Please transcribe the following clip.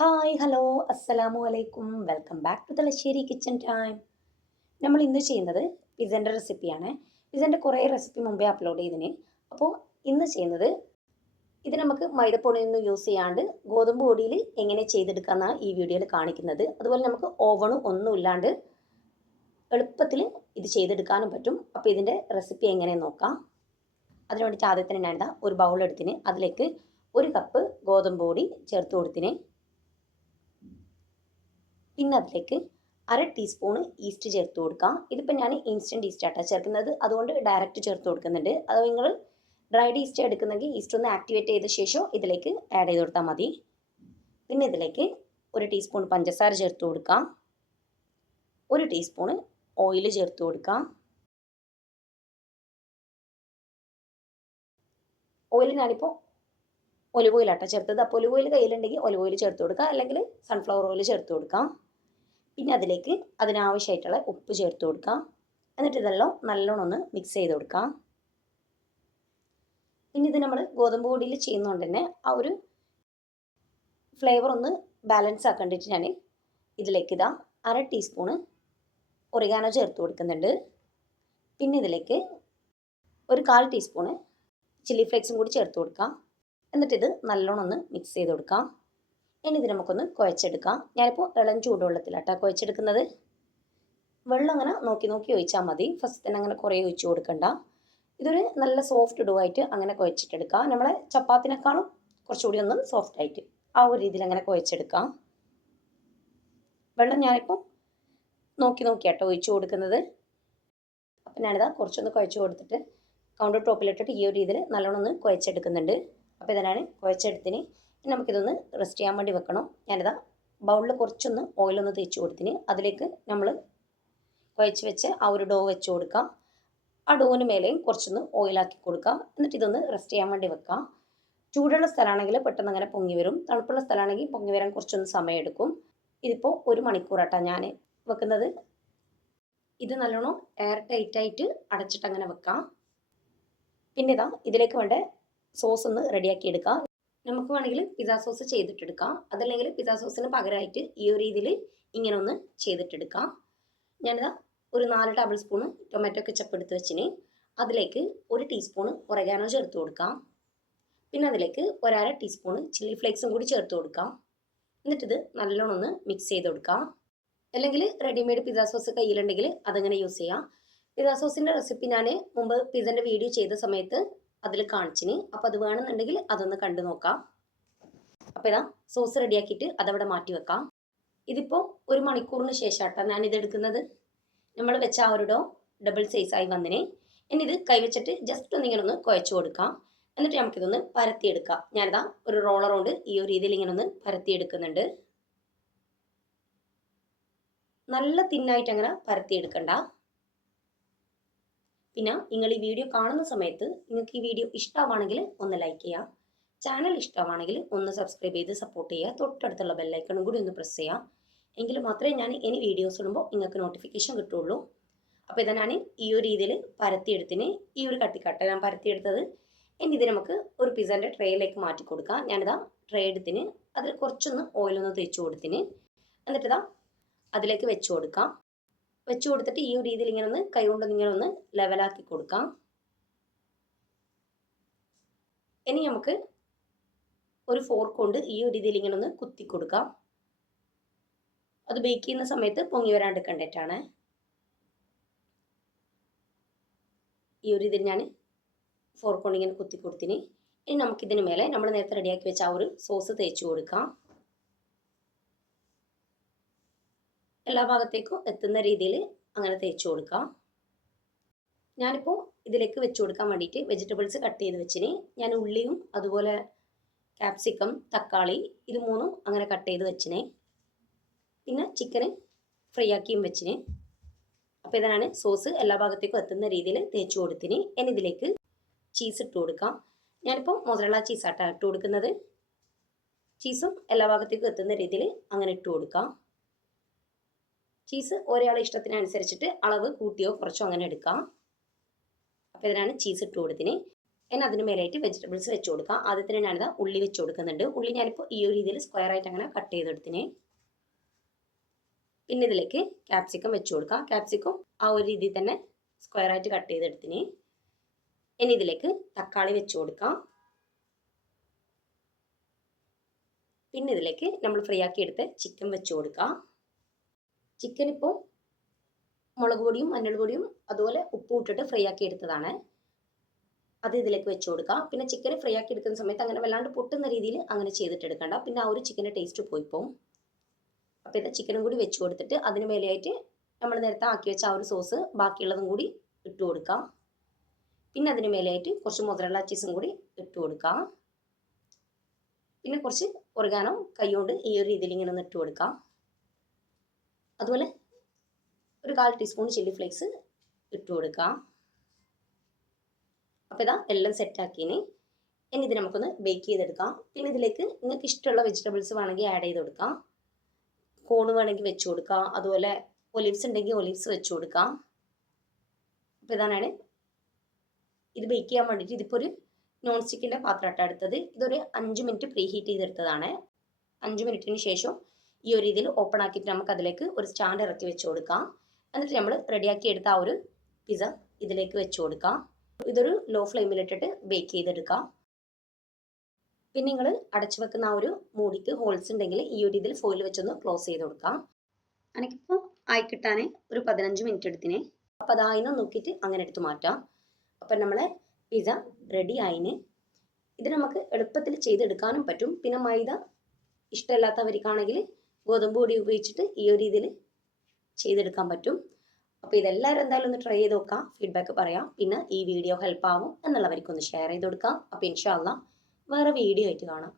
Hi hello അസ്സലാമു അലൈക്കും welcome back to Thalassery kitchen time നമ്മൾ ഇന്ന് ചെയ്യുന്നത് പിസന്റെ റെസിപ്പിയാണ് പിസന്റെ കുറേ റെസിപ്പി മുമ്പേ അപ്ലോഡ് ചെയ്തിന്. അപ്പോൾ ഇന്ന് ചെയ്യുന്നത് ഇത് നമുക്ക് മൈദപ്പൊടിയൊന്നും യൂസ് ചെയ്യാണ്ട് ഗോതമ്പ് പൊടിയിൽ എങ്ങനെ ചെയ്തെടുക്കാമെന്നാണ് ഈ വീഡിയോയിൽ കാണിക്കുന്നത്. അതുപോലെ നമുക്ക് ഓവണും ഒന്നും ഇല്ലാണ്ട് എളുപ്പത്തിൽ ഇത് ചെയ്തെടുക്കാനും പറ്റും. അപ്പോൾ ഇതിന്റെ റെസിപ്പി എങ്ങനെ നോക്കാം. അതിനുവേണ്ടിയിട്ട് ആദ്യത്തിന് ഞാനിതാ ഒരു ബൗൾ എടുത്തിന്. അതിലേക്ക് ഒരു കപ്പ് ഗോതമ്പ് പൊടി ചേർത്ത് കൊടുത്തിന്. പിന്നെ അതിലേക്ക് അര ടീസ്പൂണ് ഈസ്റ്റ് ചേർത്ത് കൊടുക്കാം. ഇതിപ്പോൾ ഞാൻ ഇൻസ്റ്റന്റ് ഈസ്റ്റ് ആട്ടാണ് ചേർക്കുന്നത്. അതുകൊണ്ട് ഡയറക്റ്റ് ചേർത്ത് കൊടുക്കുന്നുണ്ട്. അത് നിങ്ങൾ ഡ്രൈഡ് ഈസ്റ്റ് എടുക്കുന്നെങ്കിൽ ഈസ്റ്റ് ഒന്ന് ആക്ടിവേറ്റ് ചെയ്ത ശേഷം ഇതിലേക്ക് ആഡ് ചെയ്ത് കൊടുത്താൽ മതി. പിന്നെ ഇതിലേക്ക് ഒരു ടീസ്പൂൺ പഞ്ചസാര ചേർത്ത് കൊടുക്കാം. ഒരു ടീസ്പൂണ് ഓയിൽ ചേർത്ത് കൊടുക്കാം. ഓയിൽ ഞാനിപ്പോൾ ഒലിവ് ഓയിലാട്ടോ ചേർത്തത്. അപ്പോൾ ഒലിവ് ഓയിൽ കയ്യിലുണ്ടെങ്കിൽ ഒലിവ് ഓയിൽ ചേർത്ത് കൊടുക്കുക അല്ലെങ്കിൽ സൺഫ്ലവർ ഓയിൽ ചേർത്ത് കൊടുക്കാം. പിന്നെ അതിലേക്ക് അതിനാവശ്യമായിട്ടുള്ള ഉപ്പ് ചേർത്ത് കൊടുക്കാം. എന്നിട്ട് ഇതെല്ലാം നല്ലോണം ഒന്ന് മിക്സ് ചെയ്ത് കൊടുക്കാം. പിന്നെ ഇത് നമ്മൾ ഗോതമ്പ് പൊടിയിൽ ചെയ്യുന്നതുകൊണ്ട് തന്നെ ആ ഒരു ഫ്ലേവർ ഒന്ന് ബാലൻസ് ആക്കേണ്ടിട്ട് ഞാൻ ഇതിലേക്ക് ഇതാ അര ടീസ്പൂണ് ഒറിഗാനോ ചേർത്ത് കൊടുക്കുന്നുണ്ട്. പിന്നെ ഇതിലേക്ക് ഒരു കാൽ ടീസ്പൂണ് ചില്ലി ഫ്ലേക്സും കൂടി ചേർത്ത് കൊടുക്കാം. എന്നിട്ട് ഇത് നല്ലോണം ഒന്ന് മിക്സ് ചെയ്ത് കൊടുക്കാം. ഇനി ഇത് നമുക്കൊന്ന് കുഴച്ചെടുക്കാം. ഞാനിപ്പോൾ ഇളം ചൂടുവെള്ളത്തിലാട്ടോ കുഴച്ചെടുക്കുന്നത്. വെള്ളം അങ്ങനെ നോക്കി നോക്കി ഒഴിച്ചാൽ മതി. ഫസ്റ്റ് തന്നെ അങ്ങനെ കുറേ ഒഴിച്ചു കൊടുക്കണ്ട. ഇതൊരു നല്ല സോഫ്റ്റ് ഡോ ആയിട്ട് അങ്ങനെ കുഴച്ചിട്ടെടുക്കാം. നമ്മളെ ചപ്പാത്തിനേക്കാളും കുറച്ചുകൂടി ഒന്ന് സോഫ്റ്റ് ആയിട്ട് ആ ഒരു രീതിയിൽ അങ്ങനെ കുഴച്ചെടുക്കാം. വെള്ളം ഞാനിപ്പോൾ നോക്കി നോക്കിയാട്ടോ ഒഴിച്ചു കൊടുക്കുന്നത്. അപ്പം ഞാനിതാ കുറച്ചൊന്ന് കുഴച്ച് കൊടുത്തിട്ട് കൗണ്ടർ ടോപ്പിലിട്ടിട്ട് ഈ ഒരു രീതിയിൽ നല്ലോണം ഒന്ന് കുഴച്ചെടുക്കുന്നുണ്ട്. അപ്പോൾ ഇതിനാണ് കുഴച്ചെടുത്തിന് നമുക്കിതൊന്ന് റെസ്റ്റ് ചെയ്യാൻ വേണ്ടി വെക്കണം. ഞാനിതാ ബൗളിൽ കുറച്ചൊന്ന് ഓയിലൊന്ന് തേച്ച് കൊടുത്തിന്. അതിലേക്ക് നമ്മൾ കുഴച്ച് വെച്ച് ആ ഒരു ഡോ വെച്ച് കൊടുക്കാം. ആ ഡോവിന് മേലെയും കുറച്ചൊന്ന് ഓയിലാക്കി കൊടുക്കാം. എന്നിട്ട് ഇതൊന്ന് റെസ്റ്റ് ചെയ്യാൻ വേണ്ടി വെക്കാം. ചൂടുള്ള സ്ഥലമാണെങ്കിൽ പെട്ടെന്ന് അങ്ങനെ പൊങ്ങി വരും. തണുപ്പുള്ള സ്ഥലമാണെങ്കിൽ പൊങ്ങി വരാൻ കുറച്ചൊന്ന് സമയം എടുക്കും ഇതിപ്പോൾ ഒരു മണിക്കൂറാട്ടാണ് ഞാൻ വെക്കുന്നത്. ഇത് നല്ലോണം എയർ ടൈറ്റായിട്ട് അടച്ചിട്ട് അങ്ങനെ വെക്കാം. പിന്നെ ഇതാ ഇതിലേക്ക് വേണ്ട സോസ് ഒന്ന് റെഡിയാക്കി എടുക്കാം. നമുക്ക് വേണമെങ്കിൽ പിസ്സ സോസ് ചെയ്തിട്ടെടുക്കാം. അതല്ലെങ്കിൽ പിസ്സ സോസിന് പകരമായിട്ട് ഈ ഒരു രീതിയിൽ ഇങ്ങനെ ഒന്ന് ചെയ്തിട്ടെടുക്കാം. ഞാനിതാ ഒരു നാല് ടേബിൾ സ്പൂൺ ടൊമാറ്റോ കെച്ചപ്പ് എടുത്ത് വെച്ചിന്. അതിലേക്ക് ഒരു ടീസ്പൂണ് ഒറഗാനോ ചേർത്ത് കൊടുക്കാം. പിന്നെ അതിലേക്ക് ഒരര ടീസ്പൂണ് ചില്ലി ഫ്ലേക്സും കൂടി ചേർത്ത് കൊടുക്കാം. എന്നിട്ടിത് നല്ലോണം ഒന്ന് മിക്സ് ചെയ്ത് കൊടുക്കാം. അല്ലെങ്കിൽ റെഡിമെയ്ഡ് പിസ്സ സോസ് കയ്യിലുണ്ടെങ്കിൽ അതങ്ങനെ യൂസ് ചെയ്യാം. പിസ്സ സോസിന്റെ റെസിപ്പി ഞാൻ മുമ്പ് പിസ്സന്റെ വീഡിയോ ചെയ്ത സമയത്ത് അതിൽ കാണിച്ചിന്. അപ്പോൾ അത് വേണമെന്നുണ്ടെങ്കിൽ അതൊന്ന് കണ്ടു നോക്കാം. അപ്പോൾ ഇതാ സോസ് റെഡിയാക്കിയിട്ട് അതവിടെ മാറ്റി വെക്കാം. ഇതിപ്പോ ഒരു മണിക്കൂറിന് ശേഷമാട്ടോ ഞാൻ ഇത് എടുക്കുന്നത്. നമ്മൾ വെച്ച ആ ഒരു ഡോ ഡബിൾ ആയി വന്നിന്. ഇനി ഇത് കൈവച്ചിട്ട് ജസ്റ്റ് ഒന്ന് ഇങ്ങനെ ഒന്ന് കുഴച്ചു കൊടുക്കാം. എന്നിട്ട് നമുക്കിതൊന്ന് പരത്തിയെടുക്കാം. ഞാനിതാ ഒരു റോളർ കൊണ്ട് ഈ ഒരു രീതിയിൽ ഇങ്ങനെ ഒന്ന് പരത്തിയെടുക്കുന്നുണ്ട്. നല്ല തിന്നായിട്ട് അങ്ങനെ പരത്തിയെടുക്കണ്ട. പിന്നെ നിങ്ങൾ ഈ വീഡിയോ കാണുന്ന സമയത്ത് നിങ്ങൾക്ക് ഈ വീഡിയോ ഇഷ്ടമാണെങ്കിൽ ഒന്ന് ലൈക്ക് ചെയ്യുക ചാനൽ ഇഷ്ടമാണെങ്കിൽ ഒന്ന് സബ്സ്ക്രൈബ് ചെയ്ത് സപ്പോർട്ട് ചെയ്യുക. തൊട്ടടുത്തുള്ള ബെല്ലൈക്കണും കൂടി ഒന്ന് പ്രസ് ചെയ്യുക. എങ്കിൽ മാത്രമേ ഞാൻ ഇനി വീഡിയോസ് ഇടുമ്പോൾ നിങ്ങൾക്ക് നോട്ടിഫിക്കേഷൻ കിട്ടുള്ളൂ അപ്പോൾ ഇതാണ് ഈ ഒരു രീതിയിൽ പരത്തിയെടുത്തിന് ഈ ഒരു കട്ടിക്കട്ട. ഞാൻ പരത്തിയെടുത്തത് ഇനി ഇത് നമുക്ക് ഒരു പിസ്സന്റെ ട്രേയിലേക്ക് മാറ്റി കൊടുക്കാം. ഞാനിതാ ട്രേ എടുത്തിന്. അതിൽ കുറച്ചൊന്ന് ഓയിലൊന്ന് തേച്ച് കൊടുത്തിന്. എന്നിട്ടിതാ അതിലേക്ക് വെച്ച് കൊടുക്കാം. വെച്ച് കൊടുത്തിട്ട് ഈ ഒരു രീതിയിൽ ഇങ്ങനെ ഒന്ന് കൈ കൊണ്ട് ഇങ്ങനെ ഒന്ന് ലെവലാക്കി കൊടുക്കാം. ഇനി നമുക്ക് ഒരു ഫോർക്ക് കൊണ്ട് ഈ ഒരു രീതിയിൽ ഇങ്ങനെ ഒന്ന് കുത്തി കൊടുക്കാം. അത് ബേക്ക് ചെയ്യുന്ന സമയത്ത് പൊങ്ങി വരാണ്ട് കണ്ടിട്ടാണ്. ഈ ഒരു ഇതിൽ ഞാൻ ഫോർക്ക് കൊണ്ട് ഇങ്ങനെ കുത്തി കൊടുത്തിന്. ഇനി നമുക്കിതിന് മേലെ നമ്മൾ നേരത്തെ റെഡിയാക്കി വെച്ച ആ ഒരു സോസ് തേച്ച് കൊടുക്കാം. എല്ലാ ഭാഗത്തേക്കും എത്തുന്ന രീതിയിൽ അങ്ങനെ തേച്ച് കൊടുക്കാം. ഞാനിപ്പോൾ ഇതിലേക്ക് വെച്ച് കൊടുക്കാൻ വേണ്ടിയിട്ട് വെജിറ്റബിൾസ് കട്ട് ചെയ്ത് വെച്ചിന്. ഞാൻ ഉള്ളിയും അതുപോലെ ക്യാപ്സിക്കം തക്കാളി ഇത് മൂന്നും അങ്ങനെ കട്ട് ചെയ്ത് വെച്ചിനെ. പിന്നെ ചിക്കന് ഫ്രൈ ആക്കിയും വെച്ചിന്. അപ്പോൾ ഇതാണ് സോസ് എല്ലാ ഭാഗത്തേക്കും എത്തുന്ന രീതിയിൽ തേച്ച് കൊടുത്തിന്. ഇനി ഇതിലേക്ക് ചീസ് ഇട്ട് കൊടുക്കാം. ഞാനിപ്പോൾ മൊസറള്ള ചീസാട്ടാണ് ഇട്ട് കൊടുക്കുന്നത്. ചീസും എല്ലാ ഭാഗത്തേക്കും എത്തുന്ന രീതിയിൽ അങ്ങനെ ഇട്ട് കൊടുക്കാം. ചീസ് ഒരാളെ ഇഷ്ടത്തിനനുസരിച്ചിട്ട് അളവ് കൂട്ടിയോ കുറച്ചോ അങ്ങനെ എടുക്കാം. അപ്പോൾ ഇതിനാണ് ചീസ് ഇട്ട് കൊടുത്തിന്. ഇനി അതിന് മേലായിട്ട് വെജിറ്റബിൾസ് വെച്ച് കൊടുക്കാം. ആദ്യത്തിന് ഞാനിത് ഉള്ളി വെച്ച് കൊടുക്കുന്നുണ്ട്. ഉള്ളി ഞാനിപ്പോൾ ഈ ഒരു രീതിയിൽ സ്ക്വയർ ആയിട്ട് അങ്ങനെ കട്ട് ചെയ്തെടുത്തിന്. പിന്നെ ഇതിലേക്ക് ക്യാപ്സിക്കം വെച്ച് കൊടുക്കാം. ക്യാപ്സിക്കം ആ ഒരു രീതിയിൽ തന്നെ സ്ക്വയർ ആയിട്ട് കട്ട് ചെയ്തെടുത്തിന്. ഇനി ഇതിലേക്ക് തക്കാളി വെച്ച് കൊടുക്കാം. പിന്നെ ഇതിലേക്ക് നമ്മൾ ഫ്രീ ആക്കി എടുത്ത് ചിക്കൻ വെച്ച് കൊടുക്കാം. ചിക്കൻ ഇപ്പോൾ മുളക് പൊടിയും മഞ്ഞൾ പൊടിയും അതുപോലെ ഉപ്പും ഇട്ടിട്ട് ഫ്രൈ ആക്കി എടുത്തതാണ്. അത് ഇതിലേക്ക് വെച്ച് കൊടുക്കാം. പിന്നെ ചിക്കൻ ഫ്രൈ ആക്കി എടുക്കുന്ന സമയത്ത് അങ്ങനെ വല്ലാണ്ട് പൊട്ടുന്ന രീതിയിൽ അങ്ങനെ ചെയ്തിട്ട് എടുക്കണ്ട. പിന്നെ ആ ഒരു ചിക്കന്റെ ടേസ്റ്റ് പോയി പോകും അപ്പോൾ ഇത് ചിക്കനും കൂടി വെച്ച് കൊടുത്തിട്ട് അതിന് മേലെയായിട്ട് നമ്മൾ നേരത്തെ ആക്കി വെച്ച ആ ഒരു സോസ് ബാക്കിയുള്ളതും കൂടി ഇട്ട് കൊടുക്കാം. പിന്നെ അതിന് മേലെയായിട്ട് കുറച്ച് മുതലുള്ള ചീസും കൂടി ഇട്ട് കൊടുക്കാം. പിന്നെ കുറച്ച് ഒറിഗാനോ കൈ കൊണ്ട് ഈ ഒരു രീതിയിൽ ഇങ്ങനെ ഒന്ന് ഇട്ട് കൊടുക്കാം. അതുപോലെ ഒരു കാൽ ടീസ്പൂൺ ചില്ലി ഫ്ലേക്സ് ഇട്ട് കൊടുക്കാം അപ്പോൾ ഇതാ എല്ലാം സെറ്റാക്കിയതിന് ഇനി ഇത് നമുക്കൊന്ന് ബേക്ക് ചെയ്തെടുക്കാം. പിന്നെ ഇതിലേക്ക് നിങ്ങൾക്ക് ഇഷ്ടമുള്ള വെജിറ്റബിൾസ് വേണമെങ്കിൽ ആഡ് ചെയ്ത് കൊടുക്കാം. കോൺ വേണമെങ്കിൽ വെച്ച് കൊടുക്കാം. അതുപോലെ ഒലിവ്സ് ഉണ്ടെങ്കിൽ ഒലിവ്സ് വെച്ച് കൊടുക്കാം. അപ്പോൾ ഇതാണ് ഇത് ബേക്ക് ചെയ്യാൻ വേണ്ടിയിട്ട് ഇതിപ്പോൾ ഒരു നോൺ സ്റ്റിക്കിന്റെ പാത്രമായിട്ട് എടുത്തത്. ഇതൊരു അഞ്ച് മിനിറ്റ് പ്രീ ഹീറ്റ് ചെയ്തെടുത്തതാണ്. അഞ്ച് മിനിറ്റിന് ശേഷം ഈ ഒരു രീതിയിൽ ഓപ്പൺ ആക്കിയിട്ട് നമുക്ക് അതിലേക്ക് ഒരു സ്റ്റാൻഡ് ഇറക്കി വെച്ച് കൊടുക്കാം. എന്നിട്ട് നമ്മൾ റെഡിയാക്കി എടുത്ത ആ ഒരു പിസ ഇതിലേക്ക് വെച്ച് കൊടുക്കാം. ഇതൊരു ലോ ഫ്ലെയിമിലിട്ടിട്ട് ബേക്ക് ചെയ്തെടുക്കാം. പിന്നെ നിങ്ങൾ അടച്ചു വെക്കുന്ന ആ ഒരു മൂടിക്ക് ഹോൾസ് ഉണ്ടെങ്കിൽ ഈ ഒരു രീതിയിൽ ഫോയിൽ വെച്ചൊന്ന് ക്ലോസ് ചെയ്ത് കൊടുക്കാം. എനിക്കിപ്പോൾ ആയി കിട്ടാനേ ഒരു പതിനഞ്ച് മിനിറ്റ് എടുത്തിനെ. അപ്പോൾ അതായിന്ന് നോക്കിയിട്ട് അങ്ങനെ എടുത്ത് മാറ്റാം. അപ്പം നമ്മളെ പിസ റെഡി ആയിന്. ഇത് നമുക്ക് എളുപ്പത്തിൽ ചെയ്തെടുക്കാനും പറ്റും. പിന്നെ മൈദ ഇഷ്ടമില്ലാത്തവർക്കാണെങ്കിൽ ഗോതമ്പ് പൊടി ഉപയോഗിച്ചിട്ട് ഈ ഒരു രീതിയിൽ ചെയ്തെടുക്കാൻ പറ്റും. അപ്പോൾ ഇതെല്ലാവരും എന്തായാലും ഒന്ന് ട്രൈ ചെയ്ത് നോക്കാം. ഫീഡ്ബാക്ക് പറയാം. പിന്നെ ഈ വീഡിയോ ഹെൽപ്പ് ആവും എന്നുള്ളവർക്കൊന്ന് ഷെയർ ചെയ്ത് കൊടുക്കാം. അപ്പോൾ ഇൻഷാല്ല വേറെ വീഡിയോ ആയിട്ട് കാണാം.